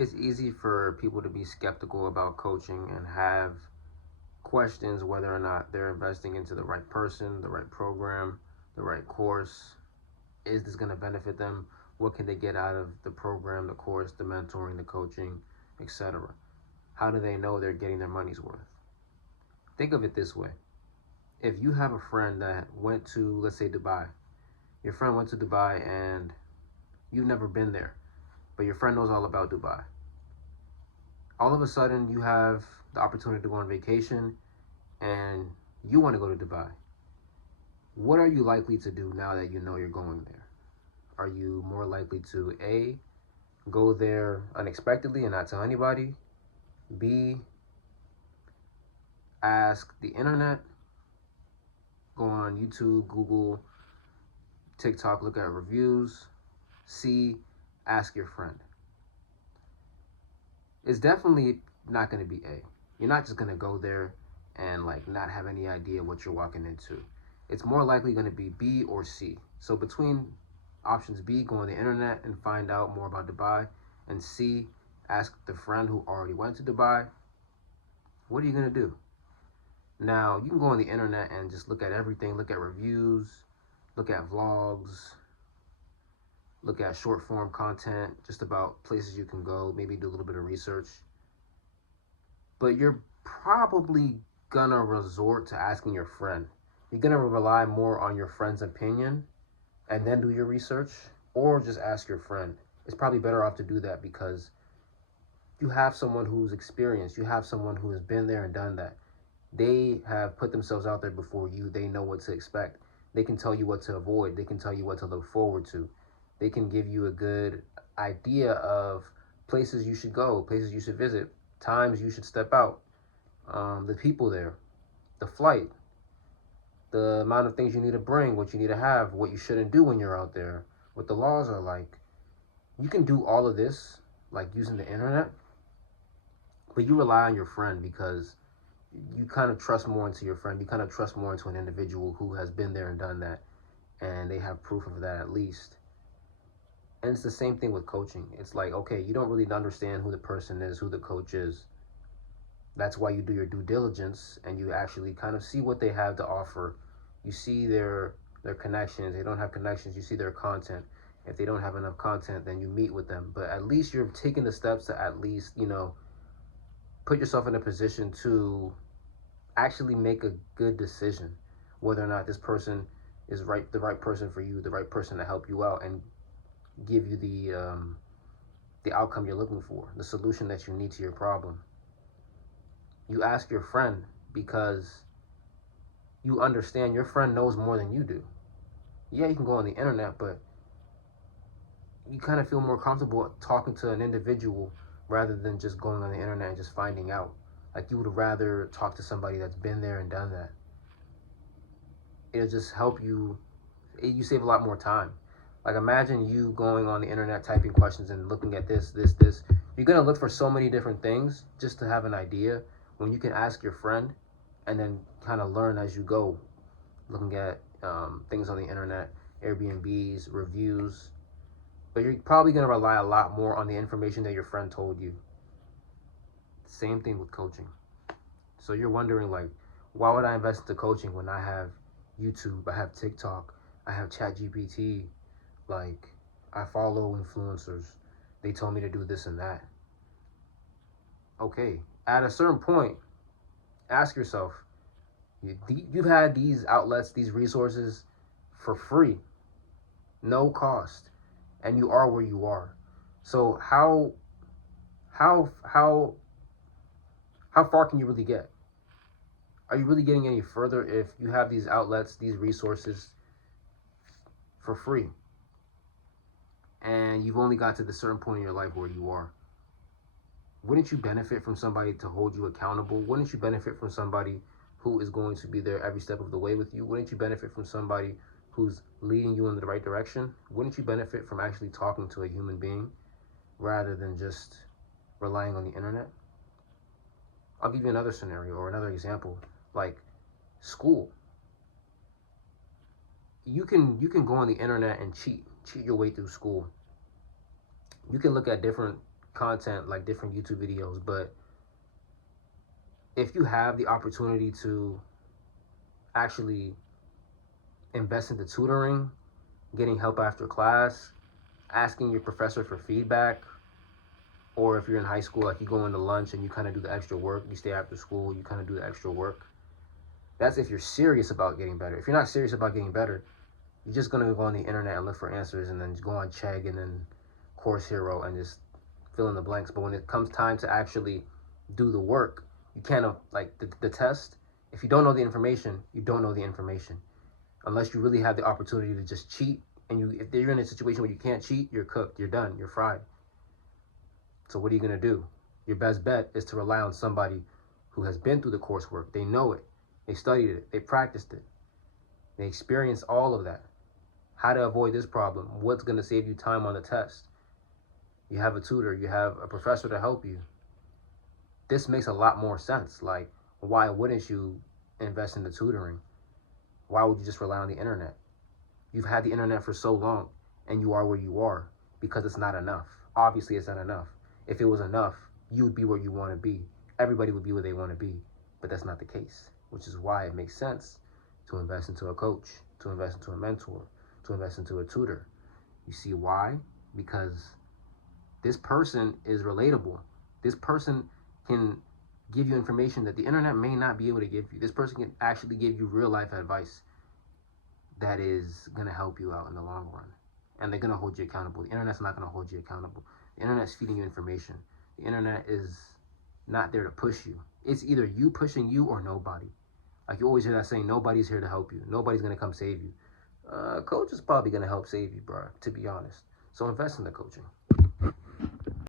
It's easy for people to be skeptical about coaching and have questions whether or not they're investing into the right person, the right program, the right course. Is this going to benefit them? What can they get out of the program, the course, the mentoring, the coaching, etc.? How do they know they're getting their money's worth? Think of it this way. If you have a friend that went to, let's say, Dubai, your friend went to Dubai and you've never been there, but your friend knows all about Dubai. All of a sudden, you have the opportunity to go on vacation and you want to go to Dubai. What are you likely to do now that you know you're going there? Are you more likely to A, go there unexpectedly and not tell anybody? B, ask the internet, go on YouTube, Google, TikTok, look at reviews? C, ask your friend. It's definitely not going to be A. You're not just going to go there and like not have any idea what you're walking into. It's more likely going to be B or C. So between options B, go on the internet and find out more about Dubai, and C, ask the friend who already went to Dubai, what are you going to do? Now, you can go on the internet and just look at everything, look at reviews, look at vlogs, look at short form content, just about places you can go, maybe do a little bit of research. But you're probably gonna resort to asking your friend. You're gonna rely more on your friend's opinion and then do your research, or just ask your friend. It's probably better off to do that because you have someone who's experienced, you have someone who has been there and done that. They have put themselves out there before you. They know what to expect. They can tell you what to avoid. They can tell you what to look forward to. They can give you a good idea of places you should go, places you should visit, times you should step out, the people there, the flight, the amount of things you need to bring, what you need to have, what you shouldn't do when you're out there, what the laws are like. You can do all of this, like using the internet, but you rely on your friend because you kind of trust more into your friend. You kind of trust more into an individual who has been there and done that, and they have proof of that at least. And it's the same thing with coaching. It's like, okay, you don't really understand who the person is, who the coach is. That's why you do your due diligence and you actually kind of see what they have to offer. You see their connections. They don't have connections, you see their content. If they don't have enough content, then you meet with them. But at least you're taking the steps to at least, put yourself in a position to actually make a good decision whether or not this person is the right person for you, the right person to help you out and give you the outcome you're looking for, the solution that you need to your problem. You ask your friend because you understand your friend knows more than you do. Yeah, you can go on the internet, but you kind of feel more comfortable talking to an individual rather than just going on the internet and just finding out. Like, you would rather talk to somebody that's been there and done that. It'll just help you. You save a lot more time. Like, imagine you going on the internet, typing questions and looking at this. You're going to look for so many different things just to have an idea when you can ask your friend and then kind of learn as you go, looking at things on the internet, Airbnbs, reviews. But you're probably going to rely a lot more on the information that your friend told you. Same thing with coaching. So you're wondering, like, why would I invest into coaching when I have YouTube, I have TikTok, I have ChatGPT, like, I follow influencers. They told me to do this and that. Okay, at a certain point, ask yourself, you've had these outlets, these resources for free, no cost, and you are where you are. So how far can you really get? Are you really getting any further if you have these outlets, these resources for free, and you've only got to the certain point in your life where you are? Wouldn't you benefit from somebody to hold you accountable? Wouldn't you benefit from somebody who is going to be there every step of the way with you? Wouldn't you benefit from somebody who's leading you in the right direction? Wouldn't you benefit from actually talking to a human being rather than just relying on the internet? I'll give you another scenario or another example, like school. You can go on the internet and cheat your way through school. You can look at different content like different YouTube videos, but if you have the opportunity to actually invest into tutoring, getting help after class, asking your professor for feedback, or if you're in high school, like you go into lunch and you kind of do the extra work, you stay after school, you kind of do the extra work. That's if you're serious about getting better. If you're not serious about getting better, you're just gonna go on the internet and look for answers and then go on Chegg and then Course Hero and just fill in the blanks. But when it comes time to actually do the work, you can't, like the test, if you don't know the information, you don't know the information. Unless you really have the opportunity to just cheat, and if you're in a situation where you can't cheat, you're cooked, you're done, you're fried. So what are you gonna do? Your best bet is to rely on somebody who has been through the coursework. They know it, they studied it, they practiced it, they experienced all of that. How to avoid this problem, what's gonna save you time on the test. You have a tutor, you have a professor to help you. This makes a lot more sense. Like, why wouldn't you invest in the tutoring? Why would you just rely on the internet? You've had the internet for so long and you are where you are because it's not enough. Obviously, it's not enough. If it was enough, you would be where you want to be. Everybody would be where they want to be, but that's not the case, which is why it makes sense to invest into a coach, to invest into a mentor, to invest into a tutor. You see why? Because this person is relatable. This person can give you information that the internet may not be able to give you. This person can actually give you real life advice that is going to help you out in the long run. And they're going to hold you accountable. The internet's not going to hold you accountable. The internet's feeding you information. The internet is not there to push you. It's either you pushing you or nobody. Like you always hear that saying, nobody's here to help you. Nobody's going to come save you. Coach is probably going to help save you, bro, to be honest. So invest in the coaching.